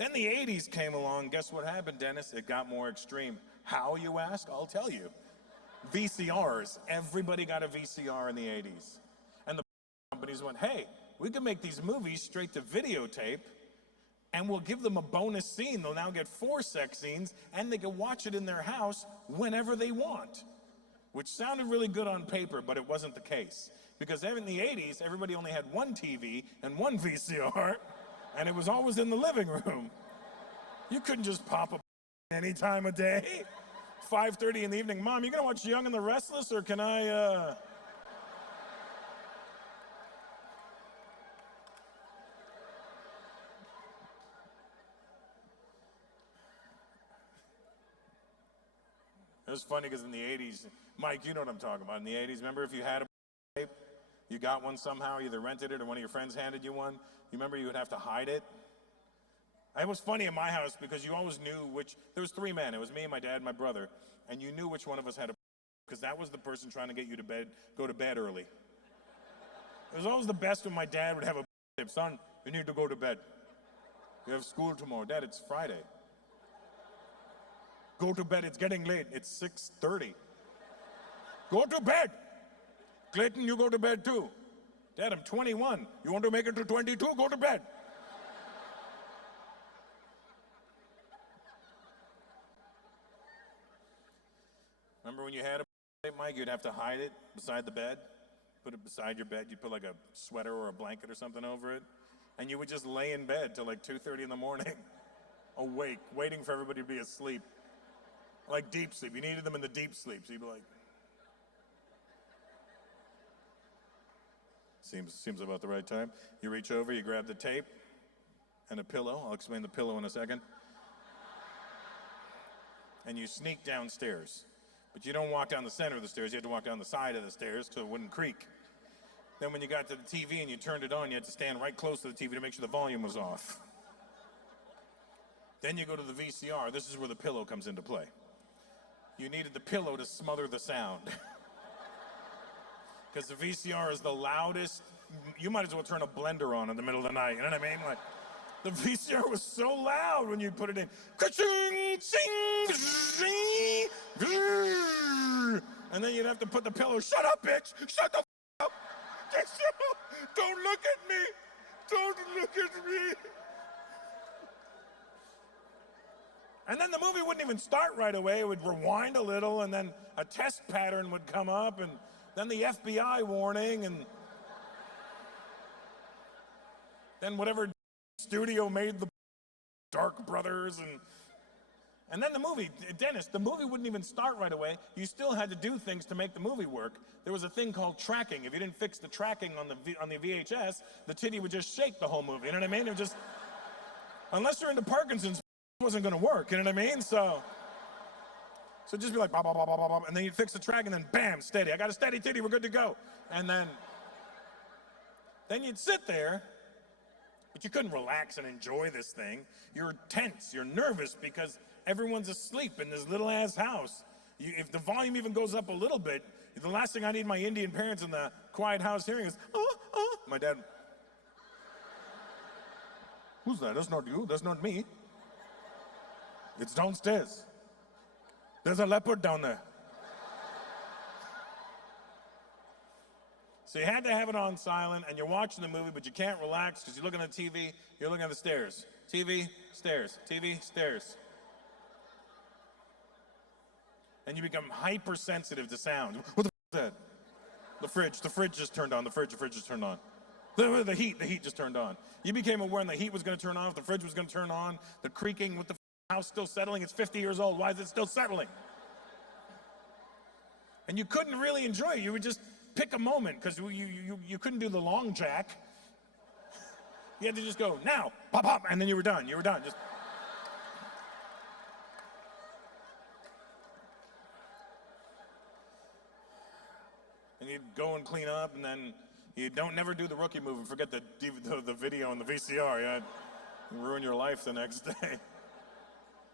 Then the 80s came along. Guess what happened, Dennis? It got more extreme. How, you ask? I'll tell you. VCRs. Everybody got a VCR in the 80s. And the companies went, hey, we can make these movies straight to videotape, and we'll give them a bonus scene. They'll now get 4 sex scenes, and they can watch it in their house whenever they want. Which sounded really good on paper, but it wasn't the case. Because in the 80s, everybody only had one TV and one VCR, and it was always in the living room. You couldn't just pop a any time of day. 5:30 in the evening, Mom, you gonna watch Young and the Restless, or can I, It was funny because in the 80s, Mike, you know what I'm talking about. In the 80s, remember if you had a tape, you got one somehow, either rented it or one of your friends handed you one, you remember you would have to hide it? It was funny in my house because you always knew which, there was 3 men. It was me, my dad, my brother, and you knew which one of us had a because that was the person trying to get you to bed, go to bed early. It was always the best when my dad would have a tip. Son, you need to go to bed. You have school tomorrow. Dad, it's Friday. Go to bed, it's getting late. It's 6:30. Go to bed. Clayton, you go to bed too. Dad, I'm 21. You want to make it to 22? Go to bed. Remember when you had a tape, Mike, you'd have to hide it beside the bed? Put it beside your bed. You'd put like a sweater or a blanket or something over it. And you would just lay in bed till like 2:30 in the morning, awake, waiting for everybody to be asleep. Like deep sleep. You needed them in the deep sleep. So you'd be like, seems about the right time. You reach over, you grab the tape and a pillow. I'll explain the pillow in a second. And you sneak downstairs. But you don't walk down the center of the stairs. You have to walk down the side of the stairs so it wouldn't creak. Then when you got to the TV and you turned it on, you had to stand right close to the TV to make sure the volume was off. Then you go to the VCR. This is where the pillow comes into play. You needed the pillow to smother the sound. Because the VCR is the loudest. You might as well turn a blender on in the middle of the night. You know what I mean? Like, the VCR was so loud when you put it in. Ka-ching, ching, zing, and then you'd have to put the pillow. Shut up, bitch! Shut the f up! Don't look at me! Don't look at me! And then the movie wouldn't even start right away. It would rewind a little, and then a test pattern would come up, and then the FBI warning, and then whatever studio made the Dark Brothers, and then the movie, Dennis, the movie wouldn't even start right away. You still had to do things to make the movie work. There was a thing called tracking. If you didn't fix the tracking on the VHS, the titty would just shake the whole movie. You know what I mean? It was just, unless you're into Parkinson's, it wasn't going to work. You know what I mean? So just be like, blah, blah, blah, blah, blah, blah, and then you'd fix the track, and then bam, steady. I got a steady titty. We're good to go. And then you'd sit there. But you couldn't relax and enjoy this thing. You're tense, you're nervous because everyone's asleep in this little ass house. If the volume even goes up a little bit, the last thing I need my Indian parents in the quiet house hearing is, my dad. Who's that? That's not you, that's not me. It's downstairs. There's a leopard down there. So you had to have it on silent, and you're watching the movie, but you can't relax because you're looking at the TV, you're looking at the stairs. TV, stairs, TV, stairs. And you become hypersensitive to sound. What the f is that? The fridge just turned on, the fridge just turned on. The heat just turned on. You became aware when the heat was going to turn off, the fridge was going to turn on, the creaking, what the house still settling? It's 50 years old, why is it still settling? And you couldn't really enjoy it, you would just pick a moment, because you couldn't do the long jack. You had to just go, now, pop, pop, and then you were done, just. And you'd go and clean up, and then you never do the rookie move and forget the video and the VCR. You'd ruin your life the next day.